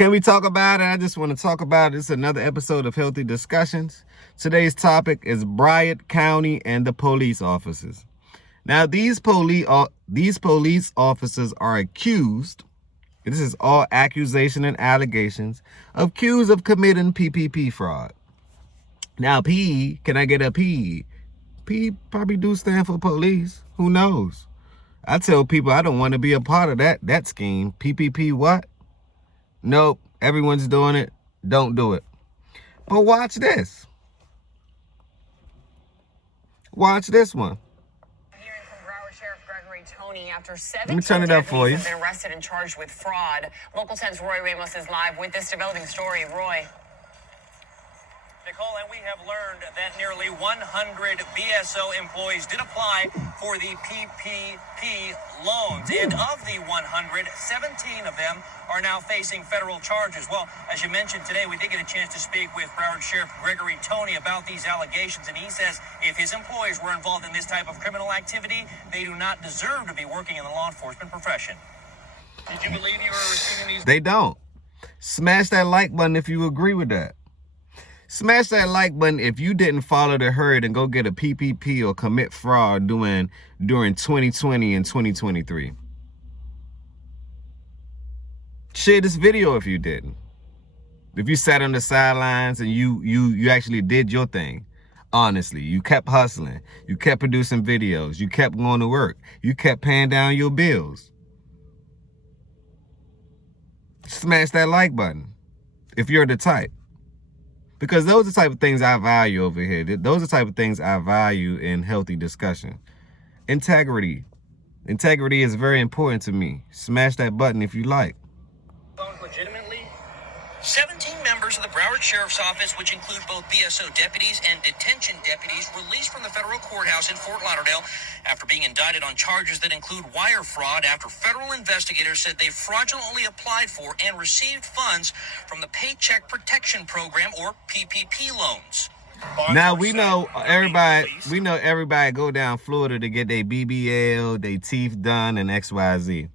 Can we talk about it? I just want to talk about it. It's another episode of Healthy Discussions. Today's topic is Broward County and the police officers. Now, these police officers are accused, this is all accusation and allegations, accused of committing PPP fraud. Now, P, can I get a P? P probably do stand for police. Who knows? I tell people I don't want to be a part of that scheme. PPP what? Nope, everyone's doing it. Don't do it. But watch this. Watch this one. Hearing from Broward Sheriff Tony after 17 Let me turn it up for you. Have been arrested and charged with fraud. Local 10's Roy Ramos is live with this developing story. Roy. Nicole, and we have learned that nearly 100 BSO employees did apply for the PPP loans. And of the 100, 17 of them are now facing federal charges. Well, as you mentioned today, we did get a chance to speak with Broward Sheriff Tony about these allegations. And he says if his employees were involved in this type of criminal activity, they do not deserve to be working in the law enforcement profession. Did you believe you were receiving these? They don't. Smash that like button if you agree with that. Smash that like button if you didn't follow the herd and go get a PPP or commit fraud during 2020 and 2023. Share this video if you didn't. If you sat on the sidelines and you actually did your thing. Honestly, you kept hustling. You kept producing videos. You kept going to work. You kept paying down your bills. Smash that like button if you're the type. Because those are the type of things I value over here. Those are the type of things I value in healthy discussion. Integrity. Integrity is very important to me. Smash that button if you like. Legitimately? 17 members of the Broward Sheriff's Office, which include both BSO deputies and detention deputies, released from the federal courthouse in Fort Lauderdale after being indicted on charges that include wire fraud after federal investigators said they fraudulently applied for and received funds from the Paycheck Protection Program, or PPP loans. Now we know everybody go down Florida to get their BBL, their teeth done, and XYZ.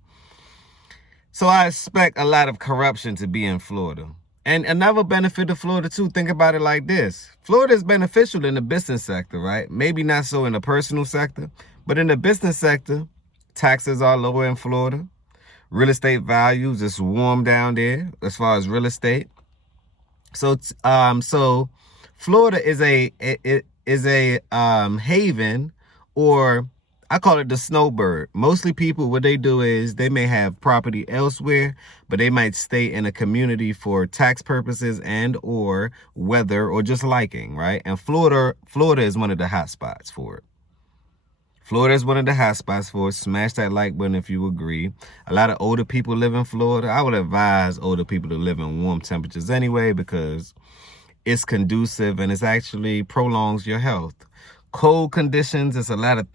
So I expect a lot of corruption to be in Florida. And another benefit of Florida too, think about it like this. Florida is beneficial in the business sector, right? Maybe not so in the personal sector, but in the business sector, taxes are lower in Florida. Real estate values is warm down there as far as real estate. So Florida is a haven, or I call it the snowbird. Mostly people, what they do is they may have property elsewhere, but they might stay in a community for tax purposes and or weather or just liking, right? And Florida is one of the hot spots for it. Florida is one of the hot spots for it. Smash that like button if you agree. A lot of older people live in Florida. I would advise older people to live in warm temperatures anyway because it's conducive and it actually prolongs your health. Cold conditions, there's a lot of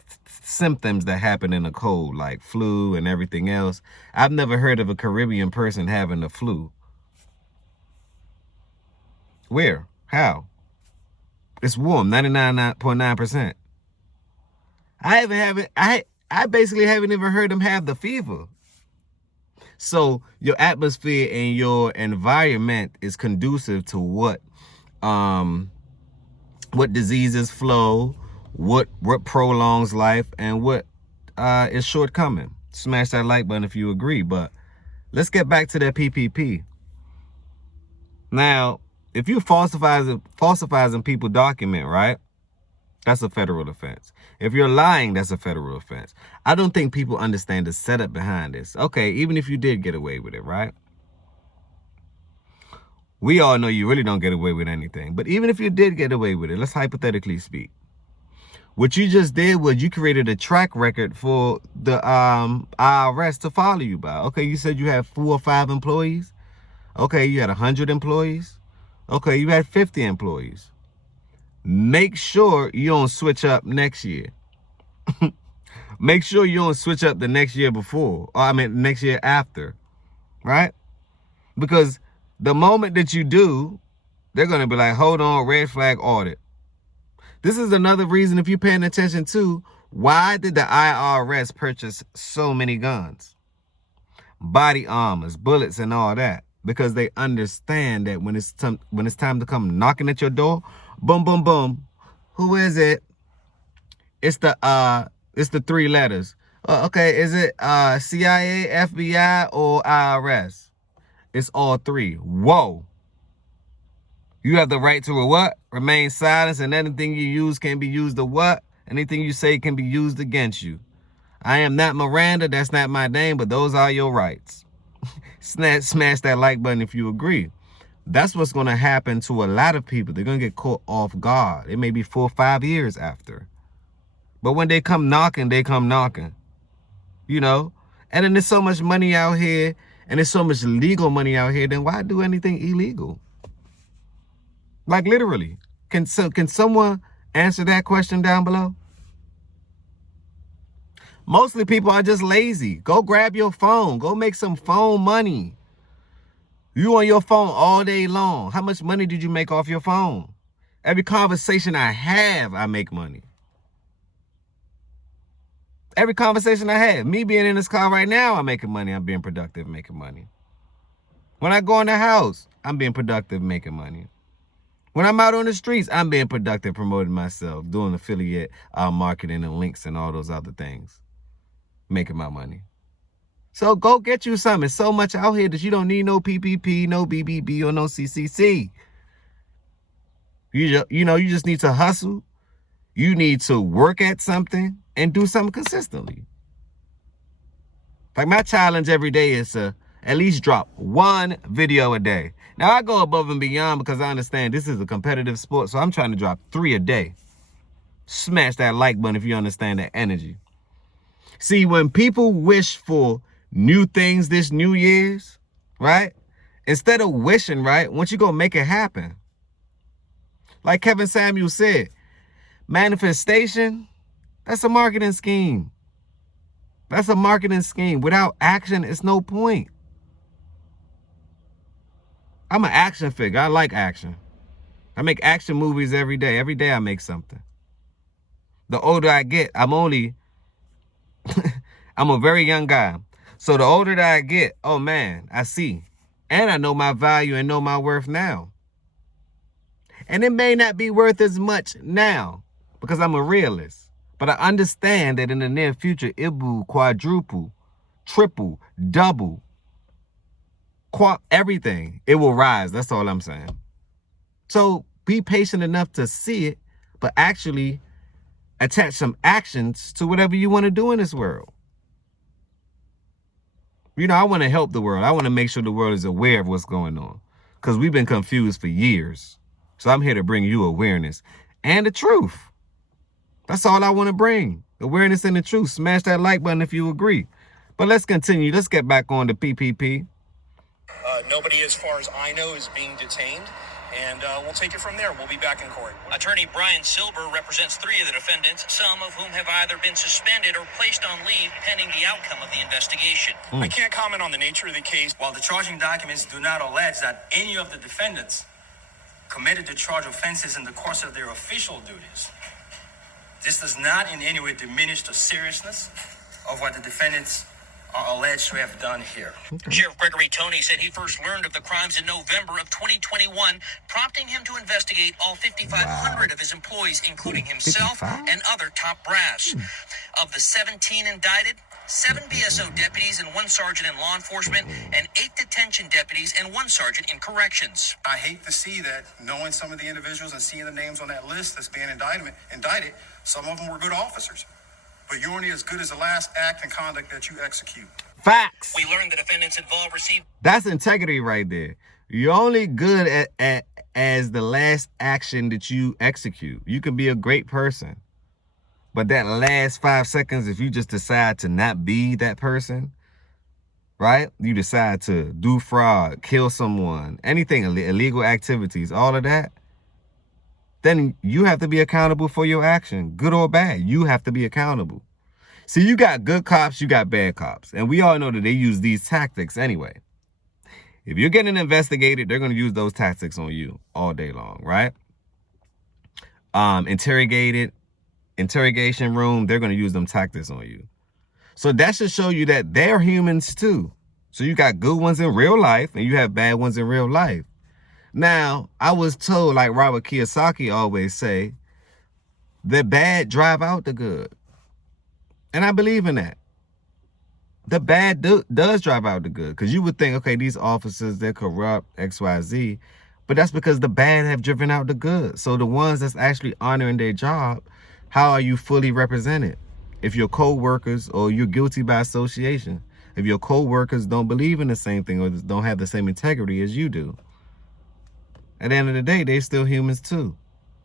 symptoms that happen in the cold, like flu and everything else. I've never heard of a Caribbean person having the flu. Where? How? It's warm, 99.9%. I basically haven't even heard them have the fever. So your atmosphere and your environment is conducive to what diseases flow, what prolongs life, and what is shortcoming. Smash that like button if you agree. But let's get back to that PPP. Now, if you falsifying people's document, right? That's a federal offense. If you're lying, that's a federal offense. I don't think people understand the setup behind this. Okay, even if you did get away with it, right? We all know you really don't get away with anything. But even if you did get away with it, let's hypothetically speak. What you just did was you created a track record for the IRS to follow you by. Okay, you said you had 4 or 5 employees. Okay, you had 100 employees. Okay, you had 50 employees. Make sure you don't switch up next year. Make sure you don't switch up the next year before. Or next year after. Right? Because the moment that you do, they're going to be like, hold on, red flag audit. This is another reason, if you're paying attention to, why did the IRS purchase so many guns? Body armors, bullets, and all that. because they understand that when it's time to come knocking at your door, boom, boom, boom. Who is it? It's the three letters. Okay, is it CIA, FBI, or IRS? It's all three. Whoa. You have the right to what? Remain silent, and anything you use can be used to what? Anything you say can be used against you. I am not Miranda, that's not my name, but those are your rights. Smash that like button if you agree. That's what's going to happen to a lot of people. They're going to get caught off guard. It may be 4 or 5 years after. But when they come knocking, they come knocking. You know? And then there's so much money out here, and there's so much legal money out here, then why do anything illegal? Like literally. Can someone answer that question down below? Mostly people are just lazy. Go grab your phone. Go make some phone money. You on your phone all day long. How much money did you make off your phone? Every conversation I have, I make money. Every conversation I have. Me being in this car right now, I'm making money. I'm being productive, making money. When I go in the house, I'm being productive, making money. When I'm out on the streets, I'm being productive, promoting myself, doing affiliate marketing and links and all those other things. Making my money. So go get you some. It's so much out here that you don't need no PPP, no BBB, or no CCC. You just need to hustle. You need to work at something and do something consistently. Like my challenge every day is to at least drop 1 video a day. Now I go above and beyond because I understand this is a competitive sport, so I'm trying to drop 3 a day. Smash that like button if you understand that energy. See, when people wish for new things this New Year's, right? Instead of wishing, right? Once you go make it happen. Like Kevin Samuel said, manifestation, that's a marketing scheme. That's a marketing scheme. Without action, it's no point. I'm an action figure. I like action. I make action movies every day. Every day I make something. The older I get, I'm a very young guy. So the older that I get, oh man, I see. And I know my value and know my worth now. And it may not be worth as much now because I'm a realist. But I understand that in the near future, it will quadruple, triple, double, everything. It will rise. That's all I'm saying. So be patient enough to see it, but actually attach some actions to whatever you want to do in this world. You know, I want to help the world. I want to make sure the world is aware of what's going on because we've been confused for years. So I'm here to bring you awareness and the truth. That's all I want to bring. Awareness and the truth. Smash that like button if you agree. But let's continue. Let's get back on the PPP. Nobody, as far as I know, is being detained. And we'll take it from there. We'll be back in court. Attorney Brian Silber represents 3 of the defendants, some of whom have either been suspended or placed on leave pending the outcome of the investigation. I can't comment on the nature of the case. While the charging documents do not allege that any of the defendants committed the charged offenses in the course of their official duties, this does not in any way diminish the seriousness of what the defendants are alleged to have done here. Sheriff Gregory Toney said he first learned of the crimes in November of 2021, prompting him to investigate all 5,500 of his employees, including himself 55? and other top brass. Of the 17 indicted, 7 BSO deputies and 1 sergeant in law enforcement, and 8 detention deputies and 1 sergeant in corrections. I hate to see that, knowing some of the individuals and seeing the names on that list that's being indicted, some of them were good officers. But you're only as good as the last act and conduct that you execute. Facts. We learned the defendants involved received... That's integrity right there. You're only good as the last action that you execute. You can be a great person. But that last 5 seconds, if you just decide to not be that person, right? You decide to do fraud, kill someone, anything, illegal activities, all of that, then you have to be accountable for your action, good or bad. You have to be accountable. See, you got good cops, you got bad cops. And we all know that they use these tactics anyway. If you're getting investigated, they're going to use those tactics on you all day long, right? Interrogation room, they're going to use them tactics on you. So that should show you that they're humans too. So you got good ones in real life and you have bad ones in real life. Now, I was told, like Robert Kiyosaki always say, the bad drive out the good. And I believe in that. The bad does drive out the good. Because you would think, okay, these officers, they're corrupt, XYZ. But that's because the bad have driven out the good. So the ones that's actually honoring their job, how are you fully represented? If your co-workers, or you're guilty by association, if your co-workers don't believe in the same thing or don't have the same integrity as you do, at the end of the day, they're still humans too.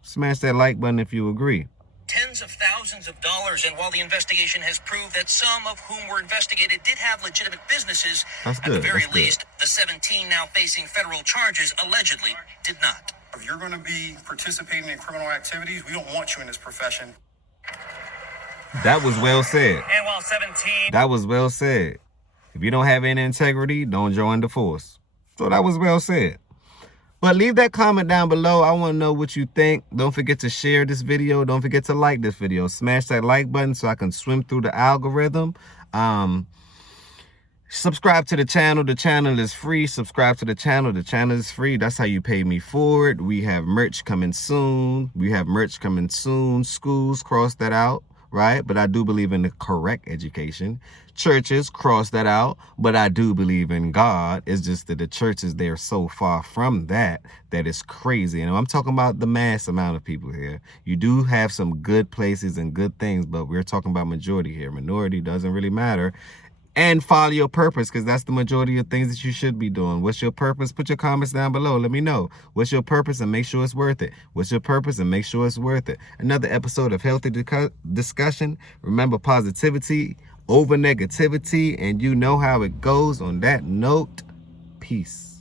Smash that like button if you agree. Tens of thousands of dollars, and while the investigation has proved that some of whom were investigated did have legitimate businesses, That's at good. the very That's good. least, the 17 now facing federal charges allegedly did not. If you're going to be participating in criminal activities, we don't want you in this profession. That was well said. And while 17... That was well said. If you don't have any integrity, don't join the force. So that was well said. But leave that comment down below. I want to know what you think. Don't forget to share this video. Don't forget to like this video. Smash that like button so I can swim through the algorithm. Subscribe to the channel. The channel is free. Subscribe to the channel. The channel is free. That's how you pay me forward. We have merch coming soon. Schools, cross that out. Right? But I do believe in the correct education. Churches, cross that out. But I do believe in God. It's just that the churches, they're so far from that it's crazy. And I'm talking about the mass amount of people here. You do have some good places and good things, but we're talking about majority here. Minority doesn't really matter. And follow your purpose, because that's the majority of things that you should be doing. What's your purpose? Put your comments down below. Let me know. What's your purpose, and make sure it's worth it. What's your purpose, and make sure it's worth it. Another episode of Healthy Discussion. Remember, positivity over negativity, and you know how it goes. On that note, peace.